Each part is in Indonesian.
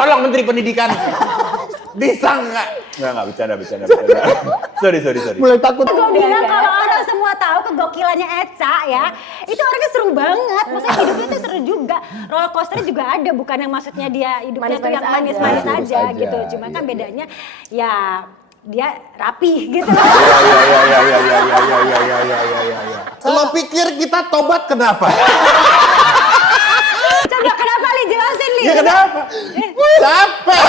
Tolong Menteri Pendidikan. Bisa nggak? Nggak bercanda. Sorry. Mulai takut. Gue bilang kalau orang semua tahu kegokilannya Eca ya, itu orangnya seru banget. Maksudnya hidupnya tuh seru juga. Roller coaster juga ada, bukan yang maksudnya dia hidupnya tuh yang manis-manis Manis aja aja. gitu. Cuma kan bedanya ya dia rapi gitu. Iya. Lo pikir kita tobat kenapa? Coba kenapa Li, jelasin Li. Ya kenapa? Capek.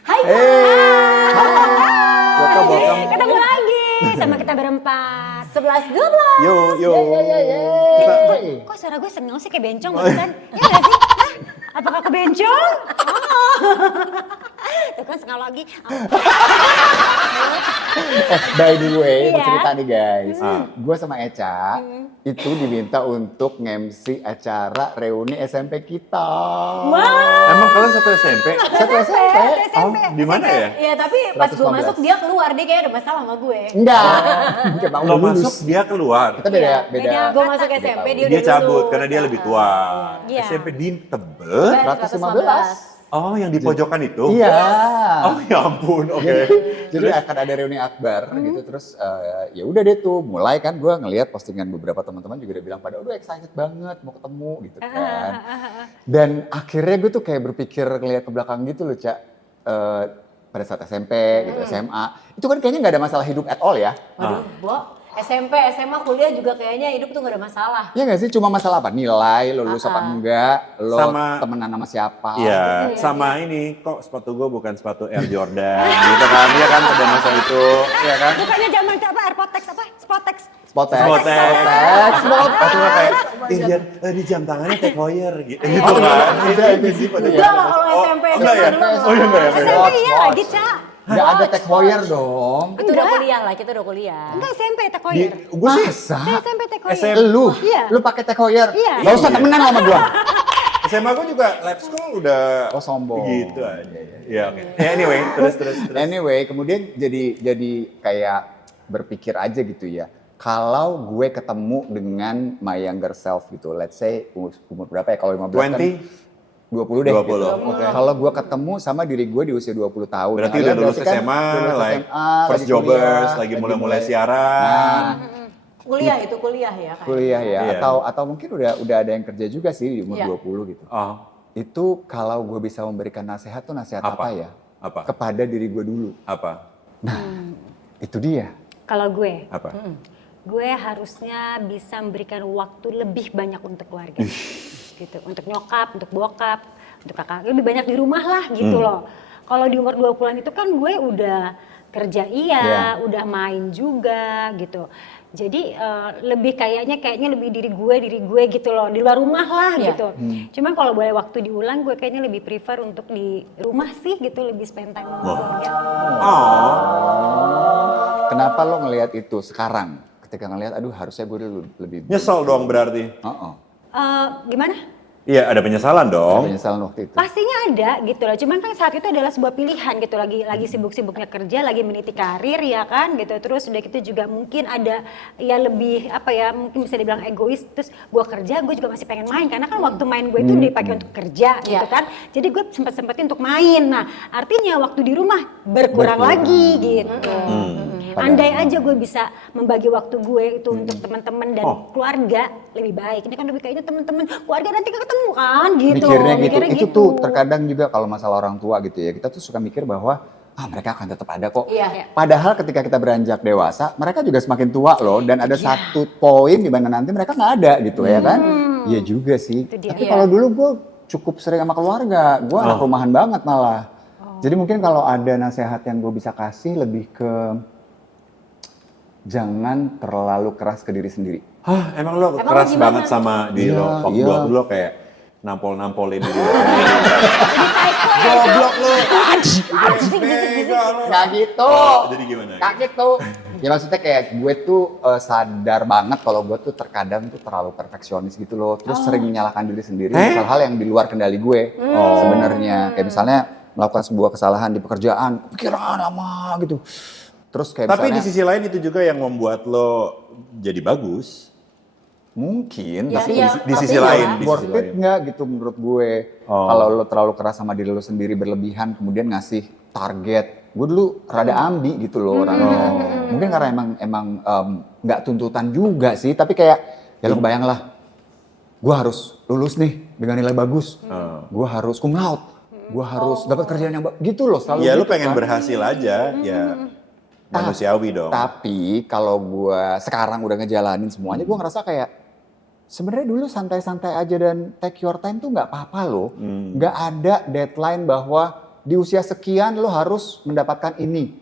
Hai Welcome. ketemu lagi sama kita berempat. 11-12. Yo. Kok suara gue seneng sih kayak bencong barusan? Ya nggak sih? Hah? Apakah ke bencong? Oh. Tuh kan sekali lagi. By the way, mau Iya. cerita nih guys. Gue sama Eca itu diminta untuk nge-MC acara reuni SMP kita. Wah. Emang kalian satu SMP? Satu SMP. Oh, di mana ya? Iya tapi pas gue 115. masuk dia keluar, dia kayak ada masalah sama gue. Enggak. Emang Lo udah lulus. masuk dia keluar. Kita beda. Gue masuk SMP, dia udah Dia cabut lulus. karena dia lebih tua. Iya. SMP di Tebet. 115. Oh, yang di pojokan itu? Iya. Oh ya ampun, oke. Jadi akan ada reuni akbar gitu, terus ya udah deh tuh mulai kan gue ngelihat postingan beberapa teman-teman juga udah bilang pada udah excited banget mau ketemu gitu kan. Dan akhirnya gue tuh kayak berpikir ngelihat ke belakang gitu loh Cak, pada saat SMP gitu, SMA itu kan kayaknya nggak ada masalah hidup at all ya. Waduh, Bo, SMP, SMA, kuliah juga kayaknya hidup tuh gak ada masalah. Iya nggak sih, cuma masalah apa nilai lo lulus apa enggak, lo Sama- temenan sama siapa. Iya, sama ini kok sepatu gue bukan sepatu Air Jordan gitu kan. Dia kan pada masa itu, ya kan? Bukannya zaman apa Airpotex apa? Spotex. Spotex. Atau nggak kayak, lihat di jam tangannya Tag Heuer gitu kan. Itu sih pada Enggak lah kalau SMP, enggak ya? SMA dulu. Oh iya enggak ya? SMP iya lagi Ca. Nggak ada Tag Heuer dong. Itu udah kuliah lah, kita udah kuliah. Enggak SMP Di, Tekoyer. gue sih Masa? Saya SMP Tekoyer. SMP. Lu, Iya. lu pakai Tag Heuer? Iya. Gak usah temenan sama gua. SMA gue juga lab school udah Oh sombong. gitu aja. Ya oke. Ya anyway, terus. Anyway, kemudian jadi kayak berpikir aja gitu ya. Kalau gue ketemu dengan my younger self gitu, let's say umur berapa ya? Kalau 15 kan 20 deh 20. gitu. Oke. Kalau gue ketemu sama diri gue di usia 20 tahun. Berarti Yang udah kalian lulus berarti kan SMA, udah lulus like SMA, first lagi jobbers, kuliah, lagi mulai siaran. Nah, Kuliah itu kuliah ya kan? kuliah ya. Iya. Atau mungkin udah ada yang kerja juga sih di umur Iya. 20 gitu. Oh, Itu kalau gue bisa memberikan nasihat tuh nasihat apa ya? Apa? Kepada diri gue dulu. Apa? Itu dia. Kalau gue, Apa? gue harusnya bisa memberikan waktu lebih banyak untuk keluarga. Gitu, untuk nyokap, untuk bokap, untuk kakak, lebih banyak di rumah lah gitu loh. Kalau di umur 20-an itu kan gue udah kerja Iya. udah main juga gitu. Jadi lebih kayaknya lebih diri gue gitu loh, di luar rumah lah Iya. gitu. Cuman kalau boleh waktu diulang gue kayaknya lebih prefer untuk di rumah sih gitu, lebih spend time sama keluarga. Oh, Kenapa lo ngelihat itu sekarang? Ketika ngelihat, aduh harusnya gue dulu lebih. nyesel dong berarti. Gimana? Iya, ada penyesalan dong. Penyesalan waktu itu. Pastinya ada gitu loh, cuman kan saat itu adalah sebuah pilihan gitu, lagi sibuk-sibuknya kerja, lagi meniti karir ya kan gitu, terus udah gitu juga mungkin ada ya lebih apa ya, mungkin bisa dibilang egois, terus gue kerja, gue juga masih pengen main, karena kan waktu main gue itu dipakai untuk kerja gitu Iya. kan, jadi gue sempat-sempetin untuk main, nah artinya waktu di rumah berkurang lagi gitu. Andai aja gue bisa membagi waktu gue itu untuk teman-teman dan keluarga lebih baik, ini kan lebih kayaknya teman-teman keluarga nanti ketemu kan gitu. Mikirnya gitu. Itu tuh terkadang juga kalau masalah orang tua gitu ya, kita tuh suka mikir bahwa mereka akan tetap ada kok. Iya. Padahal ketika kita beranjak dewasa, mereka juga semakin tua loh, dan ada satu poin di mana nanti mereka nggak ada gitu ya kan? Iya juga sih. Itu dia. Tapi kalau dulu gue cukup sering sama keluarga, gue anak rumahan banget malah. Jadi mungkin kalau ada nasihat yang gue bisa kasih lebih ke jangan terlalu keras ke diri sendiri. Hah, emang lo Emang keras lo gimana? banget sama diri lo? Iya, Waktu iya. lo kayak nampol-nampolin diri lo. Jadi psycho ya. Goblok lo. Bisik-bisik. Gak gitu. Jadi gimana? Gak gitu. Ya maksudnya kayak gue tuh sadar banget kalau gue tuh terkadang tuh terlalu perfeksionis gitu loh. Terus sering menyalahkan diri sendiri hal-hal yang di luar kendali gue sebenarnya. Kayak misalnya melakukan sebuah kesalahan di pekerjaan, pikiran lama gitu. Terus kayak Tapi misalnya, di sisi lain itu juga yang membuat lo jadi bagus. mungkin, Ya, tapi iya, di sisi tapi lain, ya. di worth sisi it lain. nggak gitu menurut gue. Kalau lo terlalu keras sama diri lo sendiri berlebihan, kemudian ngasih target. Gue dulu rada ambi gitu loh orangnya. Mungkin karena emang nggak tuntutan juga sih, tapi kayak ya lo kebayang lah, gue harus lulus nih dengan nilai bagus, gue harus cum laude, gue harus dapat kerjaan yang gitu loh. Selalu Ya gitu lu pengen kan. berhasil aja, ya manusiawi dong. Tapi kalau gue sekarang udah ngejalanin semuanya, gue ngerasa kayak sebenarnya dulu santai-santai aja dan take your time tuh nggak apa-apa loh. Nggak ada deadline bahwa di usia sekian lo harus mendapatkan ini.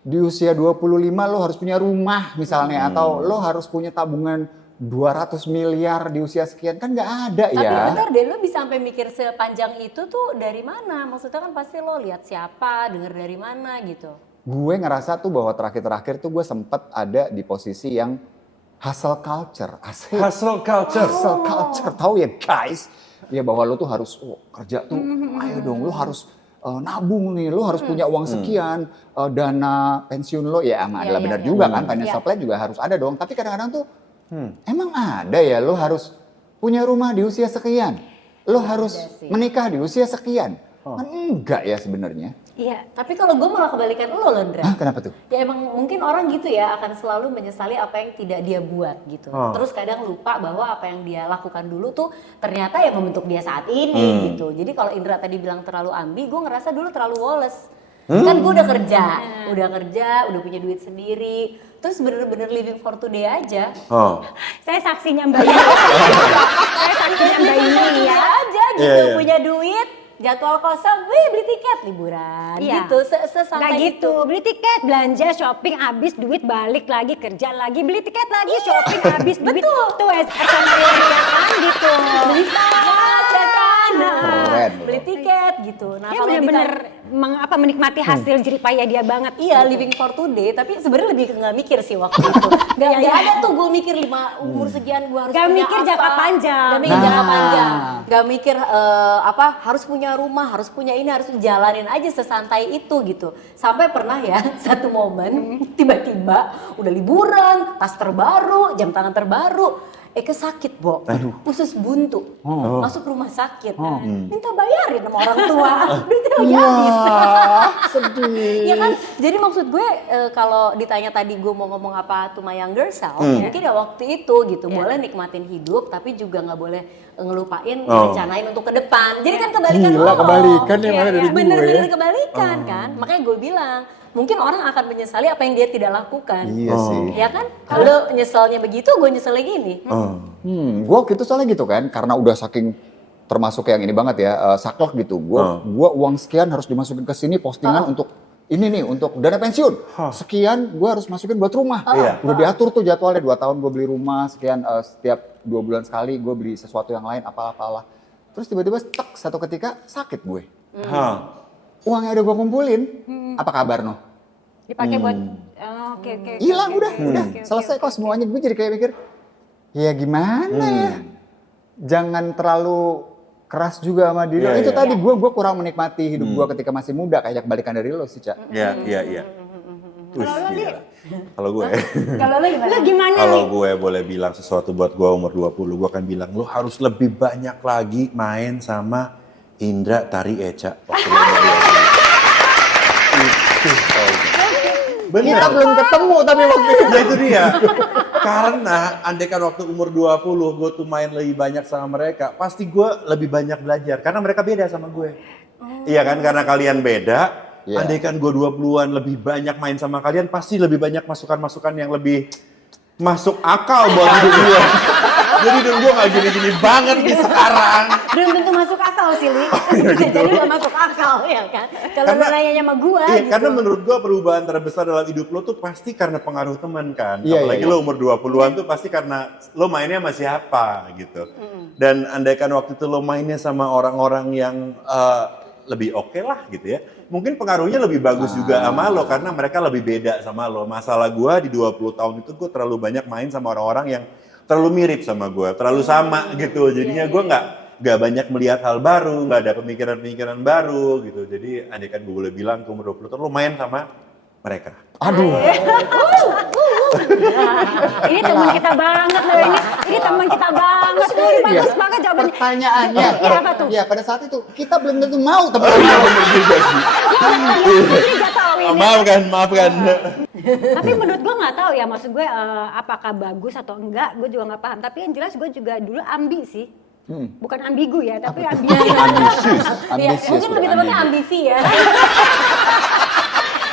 Di usia 25 lo harus punya rumah misalnya. Atau lo harus punya tabungan 200 miliar di usia sekian. Kan nggak ada Tapi ya. bentar deh, lo bisa sampai mikir sepanjang itu tuh dari mana? Maksudnya kan pasti lo lihat siapa, denger dari mana gitu. Gue ngerasa tuh bahwa terakhir-terakhir tuh gue sempet ada di posisi yang hustle culture. Asik. Hustle culture. Hustle culture, tahu ya guys? Ya bahwa lo tuh harus kerja tuh, ayo dong lo harus nabung nih, lo harus punya uang sekian, dana pensiun lo ya emang adalah benar juga kan, financial plan juga harus ada dong. Tapi kadang-kadang tuh emang ada ya lo harus punya rumah di usia sekian, lo harus menikah di usia sekian. Kan enggak ya sebenarnya. Iya. Tapi kalau gue malah kebalikan lo, Lendra. Hah, kenapa tuh? Ya emang mungkin orang gitu ya akan selalu menyesali apa yang tidak dia buat gitu. Terus kadang lupa bahwa apa yang dia lakukan dulu tuh ternyata ya membentuk dia saat ini gitu. Jadi kalau Indra tadi bilang terlalu ambi, gue ngerasa dulu terlalu woles. Kan gue udah kerja, udah punya duit sendiri. Terus bener-bener living for today aja. Saya saksinya Mbak ini. Saya saksinya Mbak ini ya. Aja gitu, Iya. punya duit, jadwal kosong, wih beli tiket liburan Iya. gitu, Nggak sesantai gitu, beli tiket, belanja, shopping, habis duit, balik lagi, kerja lagi, beli tiket lagi, shopping, habis duit. Tuh, SNL ya kan gitu. Beli tas, ya kan? Keren. Beli tiket gitu. Nah, Dia kalau bener-bener menikmati hasil jeripaya dia banget. iya living for today, tapi sebenarnya lebih ke nggak mikir sih waktu itu. Nggak ada tuh gue mikir umur sekian gue harus Nggak punya mikir apa. jangka panjang. Nggak mikir jangka Nah. panjang. Nggak mikir harus punya rumah, harus punya ini, harus jalanin aja sesantai itu gitu. Sampai pernah ya satu momen tiba-tiba udah liburan, tas terbaru, jam tangan terbaru. Sakit, Bo. Usus buntu. Masuk rumah sakit. Minta bayarin sama orang tua. Duitnya lagi habis. Sedih. Ya kan, jadi maksud gue kalau ditanya tadi gue mau ngomong apa to my younger self, mungkin ya waktu itu gitu, boleh nikmatin hidup tapi juga nggak boleh ngelupain rencanain untuk ke depan. Jadi kan kebalikan Gila, kebalikan ya, mana dari gue bener-bener ya. kebalikan kan. Makanya gue bilang, mungkin orang akan menyesali apa yang dia tidak lakukan. Iya sih. Ya kan? Kalau nyeselnya begitu, gue nyeselnya gini. Gue waktu itu soalnya gitu kan, karena udah saking termasuk yang ini banget ya, saklek gitu. Gua uang sekian harus dimasukin ke sini postingan untuk ini nih, untuk dana pensiun. Sekian gue harus masukin buat rumah. Udah diatur tuh jadwalnya, 2 tahun gue beli rumah, sekian setiap 2 bulan sekali gue beli sesuatu yang lain, apalah. Terus tiba-tiba satu ketika sakit gue. Uangnya udah gue kumpulin, apa kabar noh? Dipakai buat oke. Hilang udah selesai kok semuanya. Gue jadi kayak mikir, ya gimana ya? Jangan terlalu keras juga sama diri. Itu tadi gue kurang menikmati hidup gue ketika masih muda, kayak kebalikan dari lo sih, Cak. Iya. Kalau gue, Kalau lo gimana? Lo gimana kalau nih? gue boleh bilang sesuatu buat gue umur 20, gue akan bilang lo harus lebih banyak lagi main sama Indra Tari Eca waktu lo umur 20. Itu. Bener. Kita belum ketemu tapi waktu itu. Ya itu dia. Karena andaikan waktu umur 20 gue tuh main lebih banyak sama mereka, pasti gue lebih banyak belajar. Karena mereka beda sama gue. Iya kan, karena kalian beda. Andaikan gue 20-an lebih banyak main sama kalian, pasti lebih banyak masukan-masukan yang lebih masuk akal buat hidup gue. Jadi hidup gue gak gini-gini banget nih sekarang. Belum tentu masuk akal sih, Li. Jadi belum masuk akal ya kan. Kalau Karena- nanya sama gue Iya, gitu. karena menurut gua perubahan terbesar dalam hidup lo tuh pasti karena pengaruh teman kan. Iya, Apalagi iya. lo umur 20-an tuh pasti karena lo mainnya sama siapa gitu. Dan andaikan waktu itu lo mainnya sama orang-orang yang lebih oke lah gitu ya. Mungkin pengaruhnya lebih bagus juga sama lo karena mereka lebih beda sama lo. Masalah gue di 20 tahun itu gue terlalu banyak main sama orang-orang yang terlalu mirip sama gue, terlalu sama gitu. Jadinya gue nggak banyak melihat hal baru, nggak ada pemikiran-pemikiran baru gitu. Jadi andai kan gue boleh bilang ke umur 20 tahun lo main sama mereka. Aduh. Ini teman kita banget loh ini. Ini teman kita banget. Ini bagus banget jawabannya. Pertanyaannya, Iya, apa tuh? ya pada saat itu kita belum tentu mau teman. Ini jatuhin. Maaf kan. Tapi menurut gue nggak tahu ya, maksud gue apakah bagus atau enggak, gue juga nggak paham. Tapi yang jelas gue juga dulu ambi sih. Bukan ambigu ya, tapi ambisi. Ambisius. Iya, Ambisius. mungkin lebih tepatnya ambisi ya.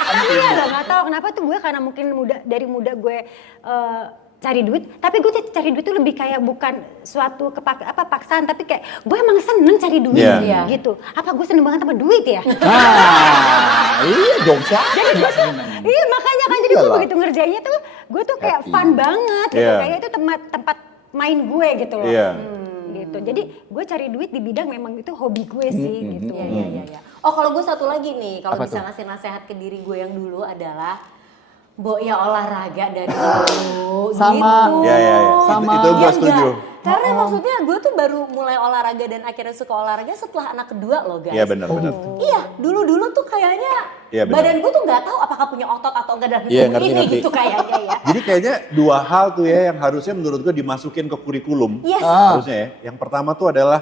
Iya loh, nggak tahu kenapa tuh gue karena mungkin dari muda gue cari duit, tapi gue cari duit itu lebih kayak bukan suatu paksaan, tapi kayak gue emang seneng cari duit Iya. gitu. Apa gue seneng banget sama duit ya? Iya dong, siapa Jadi nggak gue seneng? iya makanya kan jadi gue Iyalah. begitu ngerjainnya tuh gue tuh kayak Happy. fun banget gitu, Iya. kayak itu tempat main gue gitu loh. Iya. Gitu. Jadi gue cari duit di bidang memang itu hobi gue sih gitu. Iya. Oh kalau gue satu lagi nih, kalau Apa bisa tuh? ngasih nasihat ke diri gue yang dulu adalah Bo ya olahraga dari dulu Sama. gitu. Iya. Sama. Itu gue Iya setuju. enggak? Karena maksudnya gue tuh baru mulai olahraga dan akhirnya suka olahraga setelah anak kedua loh guys. Iya benar. Iya, dulu tuh kayaknya Iya, benar. badan gue tuh nggak tahu apakah punya otot atau enggak dalam Iya, tubuh ngerti, ini ngerti. gitu kayaknya ya. Jadi kayaknya dua hal tuh ya yang harusnya menurut gue dimasukin ke kurikulum. Yes. Harusnya ya. Yang pertama tuh adalah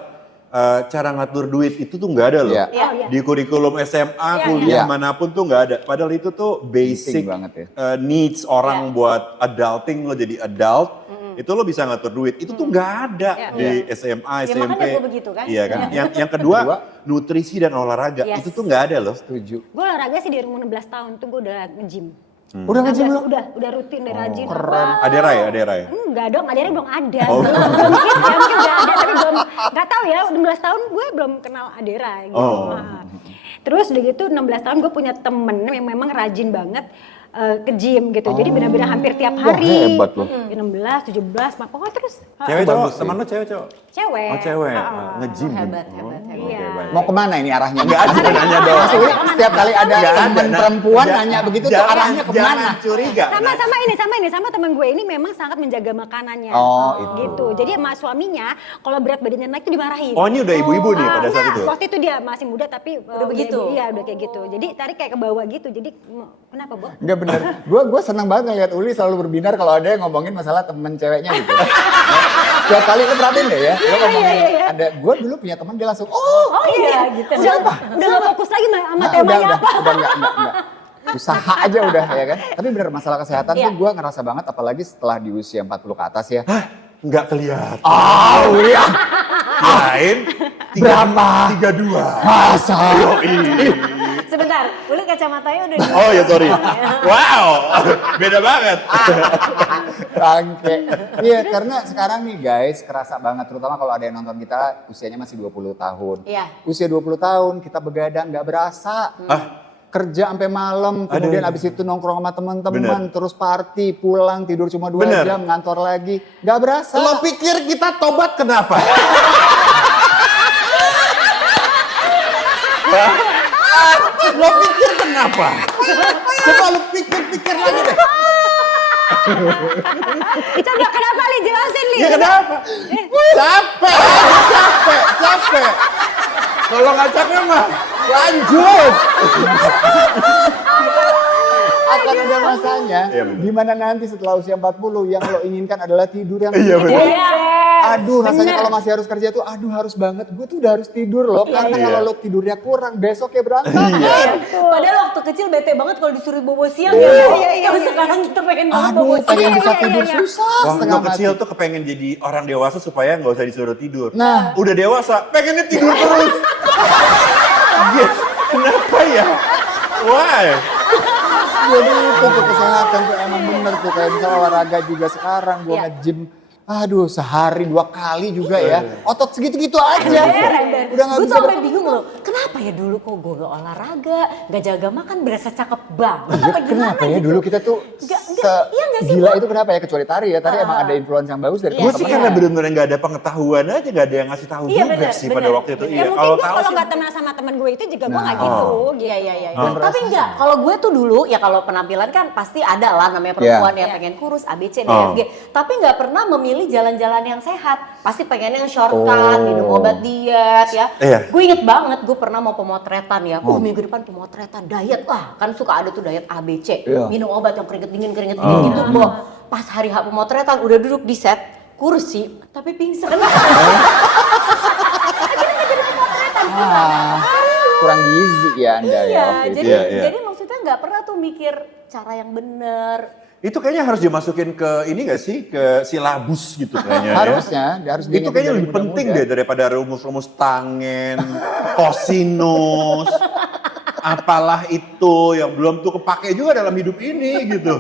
cara ngatur duit itu tuh nggak ada loh. Iya. Iya, iya. Di kurikulum SMA, kuliah Iya. manapun tuh nggak ada. Padahal itu tuh basic Penting banget ya. needs orang buat adulting, lo jadi adult. Itu lo bisa ngatur duit. Itu tuh nggak ada di SMA, Ya, SMP. makanya gue begitu kan. Iya kan. Yang kedua, nutrisi dan olahraga. Yes. Itu tuh nggak ada loh. Setuju. Gue olahraga sih dari umur 16 tahun tuh gue udah nge-gym. Udah nge-gym lo? Udah rutin, udah rajin. Adera ya? Enggak dong, adanya belum ada. Mungkin udah ada, tapi belum, nggak tahu ya, 16 tahun gue belum kenal Adera gitu. Oh. Nah. Terus udah gitu 16 tahun gue punya temen yang memang rajin banget ke gym gitu. Jadi benar-benar hampir tiap hari. hebat loh. 16, 17, pokoknya terus. Cewek Bagus cowok? sih. Teman lo cewek cowok? Cewek. Oh cewek, Heeh. nge-gym. Hebat. Iya. Mau kemana ini arahnya? Enggak ada nanya doang. Maksudnya setiap kali ada Nggak ada, teman nah. perempuan Jangan- nanya begitu tuh jangan- arahnya kemana? Jangan curiga. Sama teman gue ini memang sangat menjaga makanannya. Oh, itu. Gitu. Jadi sama suaminya kalau berat badannya naik tuh dimarahin. Oh ini udah ibu-ibu nih pada saat Enggak, itu? waktu itu dia masih muda tapi Udah begitu? Iya, udah kayak gitu. Jadi tarik kayak ke bawah gitu. Jadi kenapa, Bo? Enggak bener. Gue seneng banget ngeliat Uli selalu berbinar kalau ada yang ngomongin masalah temen ceweknya gitu. Setiap kali lu perhatiin deh ya, lu ngomongin iya. ada gue dulu punya temen dia langsung oh iya gitu. Udah gak fokus lagi sama nah, temanya apa. udah enggak. Usaha aja udah ya kan. Tapi bener masalah kesehatan Iya. tuh gue ngerasa banget apalagi setelah di usia 40 ke atas ya. Nggak kelihatan. Uli Kirain Berapa? 32. masa. Sebentar, Uli kacamatanya udah di. Oh ya sorry. Wow, beda banget. Bangke. Iya, karena sekarang nih guys, kerasa banget terutama kalau ada yang nonton kita usianya masih 20 tahun. Iya. Usia 20 tahun kita begadang nggak berasa. Kerja sampai malam, kemudian abis itu nongkrong sama teman-teman, terus party, pulang tidur cuma 2 Bener. jam, ngantor lagi. Nggak berasa. Lo pikir kita tobat kenapa? Lo pikir kenapa? Coba lo pikir-pikir lagi deh. Coba kenapa Li jelasin Li? Ya kenapa? Capek. Kalau nggak capek mah lanjut. Akan ada masanya, Iya, bener. di mana nanti setelah usia 40 yang lo inginkan adalah tidur yang Iya benar. Iya. aduh rasanya Bener. kalau masih harus kerja tuh aduh harus banget gue tuh udah harus tidur loh karena iya. kalau lo tidurnya kurang besok ya berangkat Padahal waktu kecil bete banget kalau disuruh bobo siang Iya, ya. iya, iya, Kalau iya. sekarang kita pengen banget aduh bobo pengen siang. bisa iya, tidur iya. susah Waktu setengah gue kecil mati. tuh kepengen jadi orang dewasa supaya nggak usah disuruh tidur. Nah. Udah dewasa, pengennya tidur terus. Iya, kenapa ya? Why? Jadi itu tuh kesehatan tuh emang bener tuh kayak misalnya olahraga juga sekarang gue Iya. nge-gym Aduh, sehari 2 kali juga ya. Otot segitu-gitu aja. Udah nggak Gue bisa. tuh sampai bingung loh, kenapa ya dulu kok gue gak olahraga, gak jaga makan, berasa cakep banget. Iya, Apa gimana kenapa ya gitu? dulu kita tuh Iya nggak sih, gila Bu? itu kenapa ya, kecuali Tari ya. Tari emang ada influence yang bagus dari Gue sih teman-teman. karena bener-bener nggak ada pengetahuan aja, nggak ada yang ngasih tahu Iya, juga bener, sih bener. pada waktu itu. Ya Iya, mungkin kalau gue tahu kalau sih. nggak temenan sama temen gue itu juga gue Nah. nggak gitu. Iya, iya, iya. Dan Tapi enggak, kalau gue tuh dulu ya kalau penampilan kan pasti ada lah namanya perempuan yang pengen kurus, ABC, DFG. Tapi nggak pernah memilih jalan-jalan yang sehat. Pasti pengen yang shortcut, minum obat diet ya. Iya. Gue inget banget, gue pernah mau pemotretan ya. Minggu depan pemotretan, diet lah. Kan suka ada tuh diet ABC. Iya. Minum obat yang keringet dingin gitu. Pas hari H pemotretan udah duduk di set, kursi, tapi pingsan. Kurang gizi ya Anda ya Iya, waktu itu. jadi Iya. jadi maksudnya nggak pernah tuh mikir cara yang bener. Itu kayaknya harus dimasukin ke ini gak sih, ke silabus gitu kayaknya. ya. Harusnya harus Itu kayaknya lebih penting deh daripada rumus-rumus tangen, kosinus, apalah itu yang belum tuh kepake juga dalam hidup ini gitu.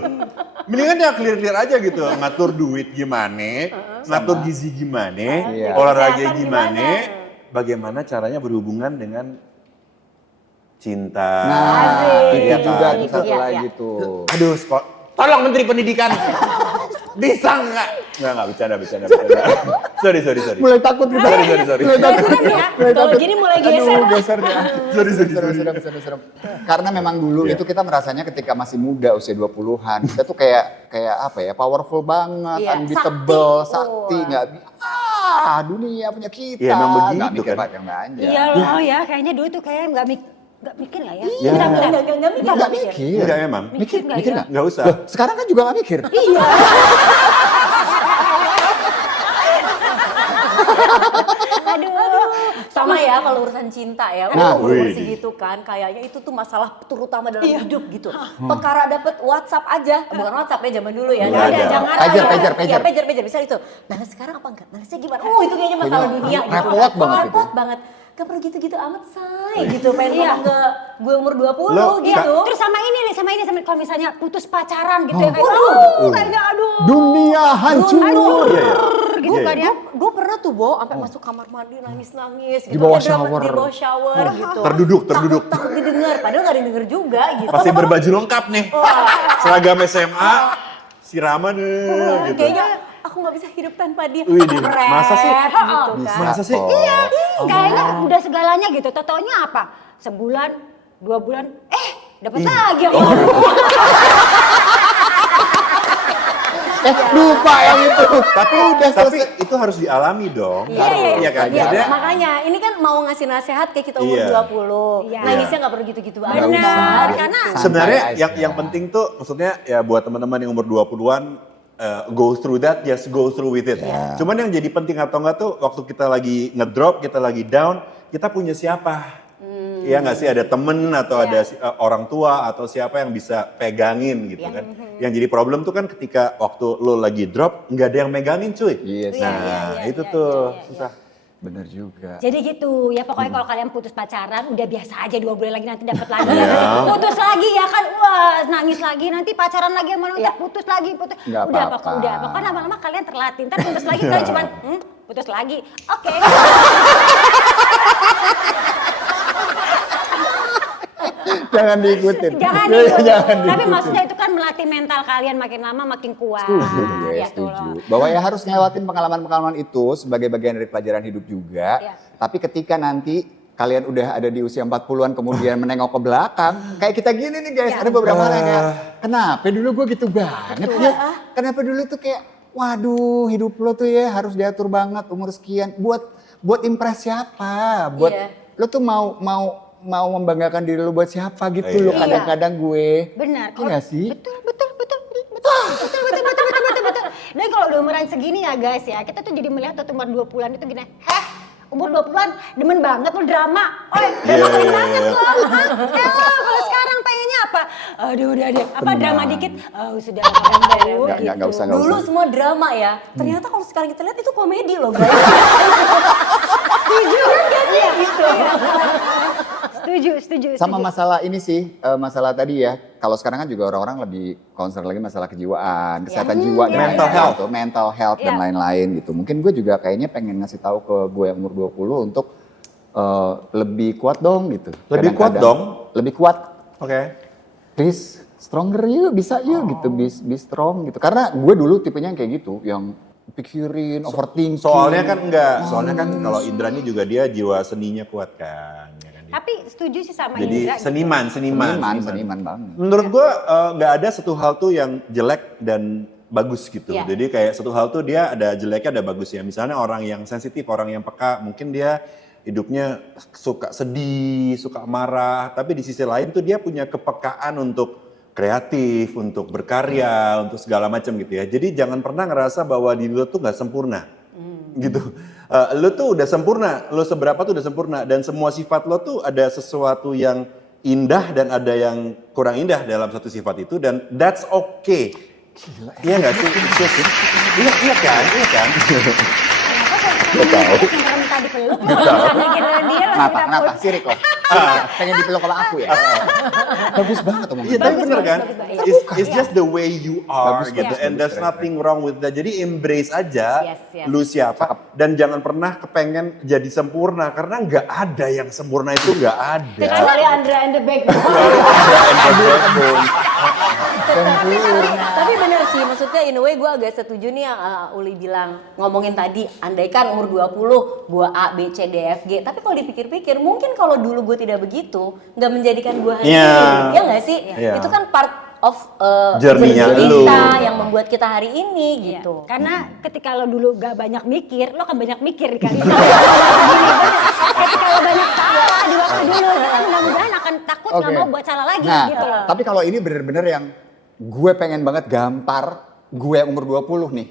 Mendingan ya clear-clear aja gitu, ngatur duit gimana, ngatur gizi gimana, Iya. olahraga Kesehatan gimana, gimana. bagaimana caranya berhubungan dengan cinta. Nah, itu Iya juga kan? tuh satu Iya, lagi iya. tuh. Aduh, tolong Menteri Pendidikan. Bisa nggak? Nggak, bercanda. Sorry. Mulai takut kita. Sorry. Mulai takut. Serem ya, kalau gini mulai geser. Aduh, geser ya. Sorry. Serem. Karena memang dulu itu kita merasanya ketika masih muda usia 20-an, kita tuh kayak apa ya, powerful banget, Iya, unbeatable, sakti. sakti, Wah. nggak dunia punya kita. Iya, emang begitu nggak mikir kan. banyak banyak. Iya loh ya, kayaknya dulu tuh kayak nggak mikir lah ya. Iya. Nggak mikir. Nggak mikir. Enggak memang. Mikir nggak Mikir ya? nggak? Nggak usah. Loh, sekarang kan juga nggak mikir. Iya. Aduh, sama ya kalau urusan cinta ya. Nah, Umur wih. segitu kan, kayaknya itu tuh masalah terutama dalam hidup gitu. Perkara dapet WhatsApp aja, bukan WhatsApp ya zaman dulu ya. Nggak Nggak ada. jangan Pager, ada. pager. Iya, pager, bisa itu. Nah sekarang apa enggak? Balasnya gimana? Itu kayaknya masalah Kayaknya dunia gitu. repot banget itu. Repot banget. Gak perlu gitu-gitu amat, say. Gitu, pengen Iya. ngomong ke gue umur 20 Lo, gitu. Terus sama ini kalau misalnya putus pacaran gitu ya kayak kayaknya aduh. Dunia hancur. Iya. Gitu kan ya. Gue pernah tuh abis masuk kamar mandi nangis-nangis gitu. Di bawah Ada drama shower. Di bawah shower gitu. Terduduk. Takut didengar, padahal gak didengar juga gitu. Pasti berbaju lengkap nih. Seragam SMA, siraman gitu. Kayaknya aku gak bisa hidup tanpa dia. Wih, Din, Keren, masa sih? gitu kan. Masa sih? kok. Iya, kayaknya udah segalanya gitu. Totonya apa? Sebulan, 2 bulan, dapat lagi yang baru. Lupa yang itu. Tapi udah Tapi selesai. itu harus dialami dong. Iya kan? Iya, Maksudnya, makanya ini kan mau ngasih nasihat kayak kita umur Iya. 20. Iya. Nangisnya gak perlu gitu-gitu Nggak banget. usah. Benar, karena Santai sebenarnya aja. yang penting tuh maksudnya ya buat teman-teman yang umur 20-an go through that, just go through with it. Cuman yang jadi penting atau enggak tuh waktu kita lagi ngedrop, kita lagi down, kita punya siapa? Iya nggak sih, ada temen atau ada orang tua atau siapa yang bisa pegangin gitu kan. Yang jadi problem tuh kan ketika waktu lo lagi drop nggak ada yang megangin cuy. Iya sih. Nah itu tuh susah. Bener juga. jadi gitu ya pokoknya kalau kalian putus pacaran udah biasa aja 2 bulan lagi nanti dapat lagi Iya. putus lagi ya kan wah nangis lagi nanti pacaran lagi sama Iya. putus lagi Nggak udah apa-apa. pokoknya lama-lama kalian terlatih ntar putus lagi kalian cuman putus lagi oke. Jangan diikutin. Jangan diikutin. Jangan Tapi diikutin. maksudnya itu kan melatih mental kalian makin lama makin kuat. Setuju, gue Ya, setuju. tolong. Bahwa ya harus ngelewatin pengalaman-pengalaman itu sebagai bagian dari pelajaran hidup juga. Iya. Tapi ketika nanti kalian udah ada di usia 40-an kemudian menengok ke belakang, kayak kita gini nih guys, ada beberapa orang yang kayak, kenapa dulu gue gitu banget ya? Kenapa dulu tuh kayak, waduh hidup lo tuh ya harus diatur banget umur sekian. Buat impress siapa? Buat Iya. lo tuh mau membanggakan diri lo buat siapa gitu Iya. lo kadang-kadang gue. Benar. Iya nggak sih? Betul. Dan kalau udah umuran segini ya guys ya, kita tuh jadi melihat tuh umur 20-an itu gini, umur 20-an demen banget lo drama. Drama keren banget lo. Kalau sekarang pengennya apa? Aduh udah deh, apa Tenang. drama dikit? Oh sudah kan baru gitu. Nggak usah. Dulu semua drama ya. Ternyata kalau sekarang kita lihat itu komedi loh guys. Setuju gak sih gitu? Setuju. Sama masalah ini sih, masalah tadi ya. Kalau sekarang kan juga orang-orang lebih concern lagi masalah kejiwaan, kesehatan jiwa dan Mental lain-lain health. gitu, mental health dan Iya. lain-lain gitu. Mungkin gue juga kayaknya pengen ngasih tahu ke gue yang umur 20 untuk lebih kuat dong gitu. Lebih kuat Kadang-kadang dong? Lebih kuat. Oke. Please, stronger yuk, bisa yuk gitu, be strong gitu. Karena gue dulu tipenya yang kayak gitu, yang pikirin, overthinking. Soalnya kan enggak, soalnya kan kalau Indra ini juga dia jiwa seninya kuat kan. Ya kan? Tapi setuju sih sama Jadi Indra. seniman Seniman banget. Menurut gua nggak ada satu hal tuh yang jelek dan bagus gitu. Iya. Jadi kayak satu hal tuh dia ada jeleknya ada bagusnya. Misalnya orang yang sensitif, orang yang peka, mungkin dia hidupnya suka sedih, suka marah, tapi di sisi lain tuh dia punya kepekaan untuk kreatif, untuk berkarya, untuk segala macam gitu ya. Jadi jangan pernah ngerasa bahwa diri lo tuh nggak sempurna, gitu. Lo tuh udah sempurna, lo seberapa tuh udah sempurna, dan semua sifat lo tuh ada sesuatu yang indah dan ada yang kurang indah dalam satu sifat itu, dan that's okay. Iya nggak sih? Iya kan? Gak tahu. Minta dipeluk. Karena gitu dia lagi Kenapa? dapur. Sirik loh. Pengen dipeluk sama aku ya? Bagus banget Iya, omongannya. tapi bener kan? bagus. It's just the way you are Bagus, gitu, bagus, and there's bagus, nothing wrong with that. Jadi embrace aja Yes. lu siapa, dan jangan pernah kepengen jadi sempurna, karena nggak ada yang sempurna itu nggak ada. Kecuali Andra and the Backbone. Tapi bener sih, maksudnya in a way gue agak setuju nih yang Uli bilang, ngomongin tadi, andaikan umur 20, gue A, B, C, D, F, G. Tapi kalau dipikir-pikir, mungkin kalau dulu gue tidak begitu, nggak menjadikan gue hari Iya. ini. Ya nggak sih? Iya. Itu kan part of Journey-nya journey lu. kita yang membuat kita hari ini Iya. gitu. Karena ketika lo dulu gak banyak mikir, lo akan banyak mikir kan. Ketika lo banyak salah di waktu dulu, lo kan mudah-mudahan akan takut Oke. gak mau buat salah lagi Nah, gitu loh. tapi kalau ini bener-bener yang gue pengen banget gampar gue yang umur 20 nih.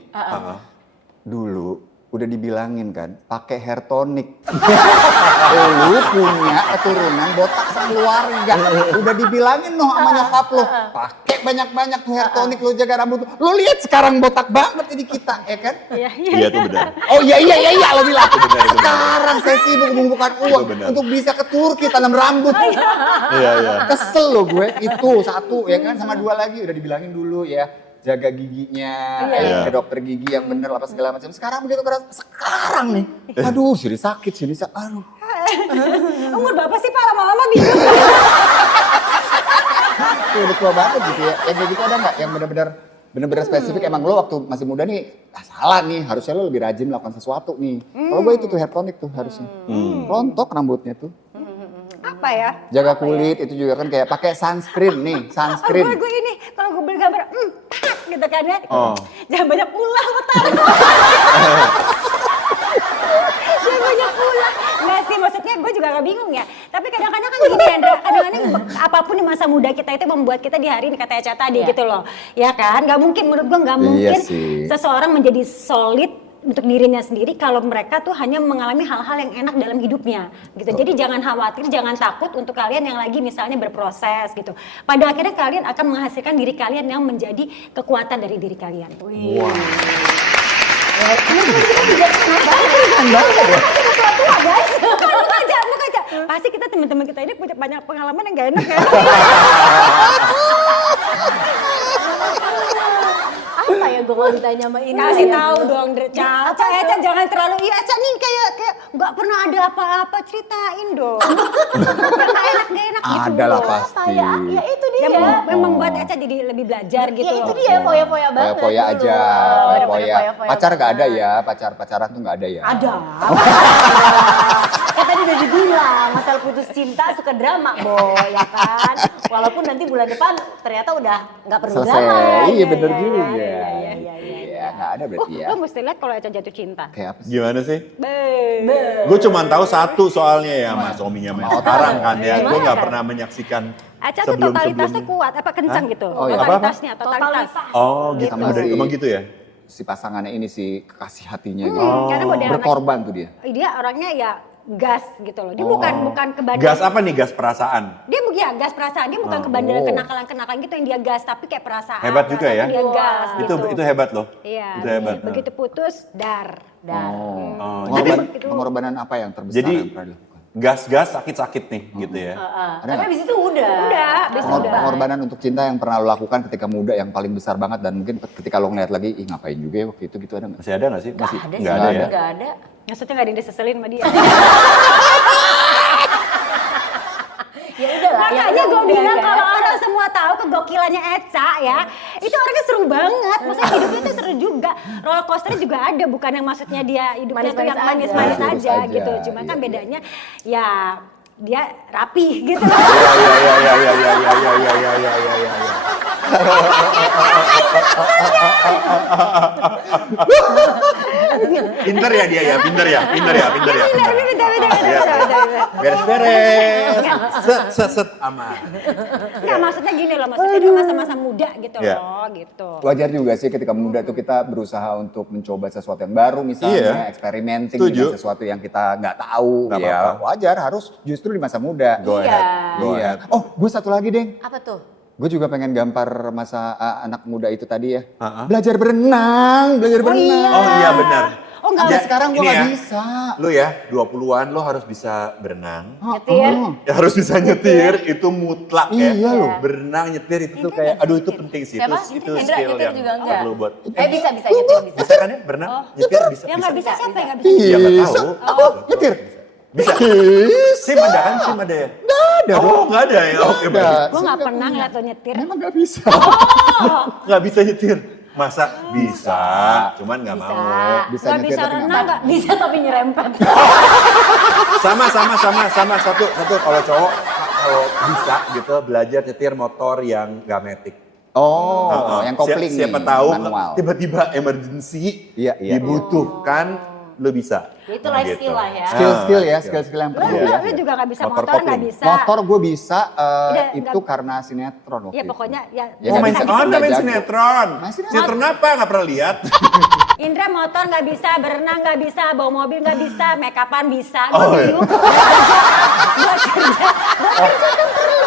Dulu udah dibilangin kan, pakai hair tonic. Lu punya keturunan botak sekeluarga. Udah dibilangin noh sama nyokap lo, pakai banyak-banyak tuh hair tonic, lo jaga rambut. Lo lihat sekarang botak banget ini kita, ya kan? Iya tuh benar. Oh iya lo bilang. benar. Sekarang saya sibuk mengumpulkan uang benar. untuk bisa ke Turki tanam rambut. Iya. Kesel lo gue, itu satu ya kan, sama dua lagi udah dibilangin dulu ya, jaga giginya, Iya. ke dokter gigi yang bener apa segala macam. Sekarang begitu keras, sekarang nih, aduh sini sakit, aduh. Umur bapak sih Pak lama-lama bingung. Tuh, udah tua banget gitu ya. Yang kayak gitu ada nggak yang bener-bener spesifik? Emang lo waktu masih muda nih, salah nih, harusnya lo lebih rajin melakukan sesuatu nih. Kalau gue itu tuh hair tonic tuh harusnya. Rontok rambutnya tuh. Apa ya? Jaga kulit itu juga kan kayak pakai sunscreen nih, sunscreen. Gue ini kalau gue beli gambar, gitu kan ya. Oh. Jangan banyak ulah lo tahu. Jangan banyak ulah. Nggak sih, maksudnya gue juga gak bingung ya. Tapi kadang-kadang kan gini Andra, kadang-kadang apapun di masa muda kita itu membuat kita di hari ini kata Eca tadi gitu loh. Ya kan, gak mungkin, menurut gue gak mungkin sih. seseorang menjadi solid untuk dirinya sendiri kalau mereka tuh hanya mengalami hal-hal yang enak dalam hidupnya gitu. Jadi jangan khawatir, jangan takut untuk kalian yang lagi misalnya berproses gitu. Pada akhirnya kalian akan menghasilkan diri kalian yang menjadi kekuatan dari diri kalian. Wih. Buka aja. Pasti kita teman-teman kita ini punya banyak pengalaman yang gak enak ya. Apa ya gue kalau ditanya sama ini? Kasih ya? tahu dong, Eca, jangan terlalu, iya Eca nih kayak nggak pernah ada apa-apa, ceritain dong. Gak enak gitu. Ada lah loh. pasti. Ya itu dia. Yang membuat Eca jadi lebih belajar gitu. Ya itu loh. dia, foya-foya banget. Foya-foya dulu. aja, Bener-bener foya-foya. foya-foya Pacar gak ada banget. ya, pacaran tuh gak ada ya. Ada. Tadi udah dibilang, masalah putus cinta suka drama, Boy, ya kan? Walaupun nanti bulan depan ternyata udah nggak perlu drama. Selesai, iya bener iya, juga. iya. Iya, gak ada berarti ya. Lo mesti lihat kalau Eca jatuh cinta. Kayak apa sih? Gimana sih? Be. Gue cuma tahu satu soalnya ya, Mas Ominya main sekarang kan ya. Gue nggak Gimana? pernah menyaksikan Eca tuh totalitasnya sebelum-sebelumnya. kuat, apa kencang gitu. Oh, iya. Totalitasnya, totalitas. Oh gitu, Sama si- emang gitu ya? Si pasangannya ini si kekasih hatinya gitu. Karena model Berkorban tuh dia. dia orangnya ya gas gitu loh. Dia Oh. bukan kebandelan. Gas apa nih? Gas perasaan? Dia gas perasaan. Dia bukan kebandelan kenakalan gitu yang dia gas, tapi kayak perasaan. Hebat juga perasaan ya? Dia gas gitu. Itu hebat loh. Iya. Itu hebat. Begitu putus, dar. Dan Oh, Pengorbanan, Gitu. pengorbanan apa yang terbesar Jadi- yang pernah dilakukan? gas-gas sakit-sakit nih gitu ya. Tapi abis itu udah. Abis itu udah. Pengorbanan untuk cinta yang pernah lo lakukan ketika muda yang paling besar banget dan mungkin ketika lo ngeliat lagi, ih ngapain juga ya waktu itu gitu ada nggak? Masih ada nggak sih? Gak Masih ada nggak sih, ada ya. gak ada. Maksudnya nggak ada yang diseselin sama dia. Ya udah lah. Makanya gue bilang kalau orang semua tahu kegokilannya Eca ya, itu orangnya seru banget. Maksudnya hidupnya tuh seru juga. Roller coaster juga ada, bukan yang maksudnya dia hidupnya tuh yang manis-manis Lurus aja aja. gitu. Cuma kan Iya. bedanya ya dia rapi gitu. Iya. Pinter ya dia ya, pinter ya. Beres-beres. Set aman. Nggak, maksudnya gini loh, maksudnya dia masa-masa muda gitu Iya. loh, gitu. Wajar juga sih ketika muda tuh kita berusaha untuk mencoba sesuatu yang baru misalnya, Iya. experimenting Setuju. dengan sesuatu yang kita nggak tahu. Nggak Ya apa-apa. wajar, harus justru di masa muda. Go Iya. ahead. Go Iya. ahead. Oh, gue satu lagi, Deng. Apa tuh? Gue juga pengen gampar masa anak muda itu tadi ya. Uh-uh. Belajar berenang. Oh iya benar. Oh nggak, Sampai sekarang gue ini nggak ya, bisa. Lu ya 20-an lo harus bisa berenang. Nyetir. Ya, harus bisa nyetir, itu mutlak ya. Iya loh. Berenang, nyetir itu tuh kayak, aduh itu penting sih. Siapa? Itu Indra, skill nyetir yang juga enggak? perlu buat. Bisa nyetir bisa. Bisa kan ya berenang, nyetir bisa. yang nggak bisa siapa yang nggak bisa? Ya nggak tahu. Aku nyetir. Bisa. Sim ada kan? Sim ada ya? ada Oh nggak ada ya? Oke baik. Gue nggak pernah ngeliat lo nyetir. Emang nggak bisa. Nggak bisa nyetir. Masa? Bisa. Cuman nggak Bisa. mau. Bisa Nggak nyetir bisa tapi nggak renang mau. nggak? Bisa tapi nyerempet. Sama satu kalau cowok kalau bisa gitu belajar nyetir motor yang nggak matic. Oh, yang kopling Siapa nih, tahu manual. tiba-tiba emergency Iya, iya. dibutuhkan lo bisa. Ya itu life skill lah ya. Skill-skill ya, skill. skill-skill yang Lo, penting. Iya. lo juga nggak bisa Motor motor, nggak kopling. bisa. Motor gue bisa, Udah, itu nggak- karena sinetron waktu Ya itu. pokoknya ya. Ya, Oh nggak main, bisa, oh, nggak main jago. sinetron. Main sinetron. Sinetron apa? Nggak pernah lihat. Indra motor nggak bisa, berenang nggak bisa, bawa mobil nggak bisa, make upan bisa. Oh, Gue iya. bingung.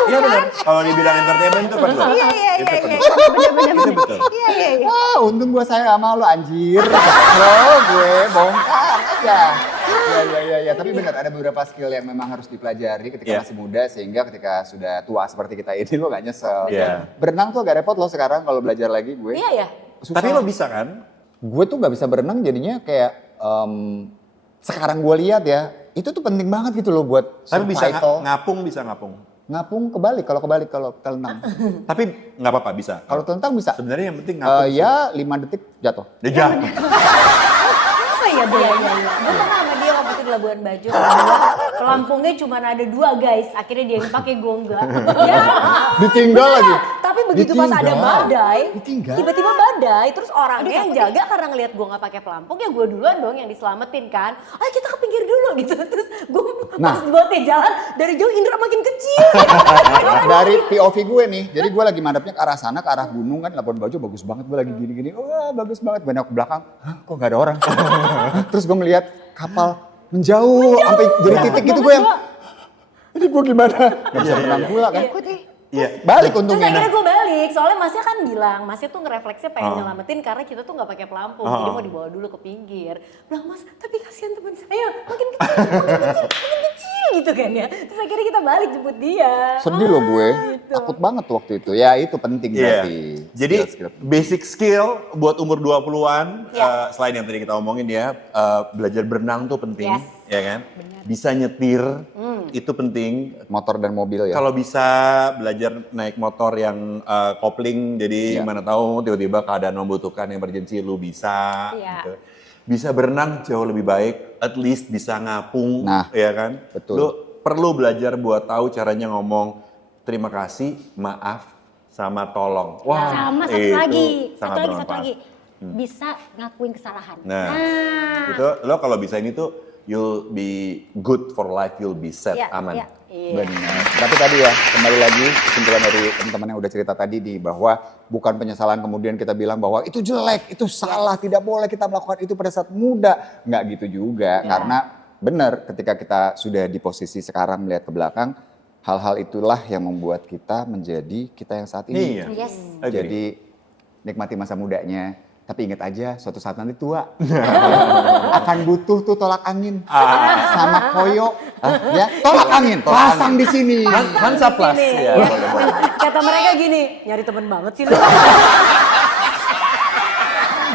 Iya benar. Kalau dibilang entertainment itu perlu. Iya. Itu perlu. Bener-bener. Itu betul. Iya. Wah, untung gue sayang sama lo anjir. Lo gue bongkar aja. Ya. Tapi benar ada beberapa skill yang memang harus dipelajari ketika Iya. masih muda sehingga ketika sudah tua seperti kita ini lo gak nyesel. Iya. Berenang tuh agak repot lo sekarang kalau belajar lagi gue. Iya ya. Susah. Tapi lo bisa kan? Gue tuh gak bisa berenang jadinya kayak sekarang gue lihat ya itu tuh penting banget gitu loh buat Tapi bisa survival. ngapung, bisa ngapung. Ngapung kalau telentang. Tapi nggak apa-apa bisa. Kalau telentang bisa. Sebenarnya yang penting ngapung. Ya 5 detik jatuh. Dia jatuh. Apa ya Bu? Iya. Gue pernah sama dia waktu itu di Labuan Bajo. Pelampungnya cuma ada 2 guys. Akhirnya dia yang pakai gue enggak. Ya. Ditinggal lagi. Tapi begitu pas ada Ditinggal. badai, Ditinggal. tiba-tiba badai, terus orangnya yang jaga karena ngelihat gue nggak pakai pelampung, ya gue duluan dong yang diselamatin kan. Ayo kita ke pinggir dulu gitu. Terus gue pas buatnya jalan dari jauh Indra makin kecil. Dari POV gue nih, jadi gue lagi madepnya ke arah sana, ke arah gunung kan, Labuan Bajo bagus banget, gue lagi gini-gini, wah bagus banget, gue nengok ke belakang, hah kok gak ada orang? Terus gue melihat kapal menjauh, sampai jadi titik gitu gue yang, ini gue gimana? Gak bisa berenang pula kan? Iya. Balik Terus untungnya. akhirnya gue balik, soalnya Masnya kan bilang, Masnya tuh ngerefleksnya pengen Oh. nyelamatin karena kita tuh nggak pakai pelampung, Oh. jadi mau dibawa dulu ke pinggir. Bilang Mas, tapi kasihan teman saya, makin kecil gitu kan ya. Terus akhirnya kita balik jemput dia. Sedih loh gue, Gitu. takut banget tuh waktu itu. Ya itu penting Iya. berarti. Jadi Skill-skill. basic skill buat umur 20-an, Iya. selain yang tadi kita omongin ya, belajar berenang tuh penting, Yes. ya kan? Bisa nyetir, itu penting. Motor dan mobil ya. Kalau bisa belajar naik motor yang kopling, jadi Iya. mana tahu tiba-tiba keadaan membutuhkan emergency lu bisa. Iya. Gitu. Bisa berenang jauh lebih baik, at least bisa ngapung, Nah, ya kan? betul. Lu perlu belajar buat tahu caranya ngomong terima kasih, maaf, sama tolong. Wah, Sama satu itu lagi, sangat satu bermanfaat. lagi. Bisa ngakuin kesalahan. Nah, itu lo kalau bisa ini tuh you'll be good for life, you'll be set, Iya, aman. iya. Benar. Tapi tadi ya, kembali lagi kesimpulan dari teman-teman yang udah cerita tadi nih, bahwa bukan penyesalan kemudian kita bilang bahwa itu jelek, itu salah, tidak boleh kita melakukan itu pada saat muda. Nggak gitu juga, karena benar ketika kita sudah di posisi sekarang melihat ke belakang, hal-hal itulah yang membuat kita menjadi kita yang saat ini. Iya. Yes. Agree. Jadi nikmati masa mudanya, tapi ingat aja suatu saat nanti tua akan butuh tuh tolak angin sama koyo Ya, tolak angin, pasang di sini. Hansa Plus. Sini. Ya, Ya. boleh, boleh. Kata mereka gini, nyari temen banget sih lu.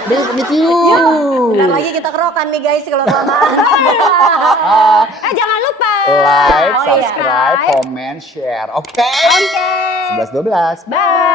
Babe, meet you. Bentar lagi kita kerokan nih guys kalau kelamaan. Jangan lupa Like, Oh, iya. subscribe, comment, share. Oke. 11-12. Bye.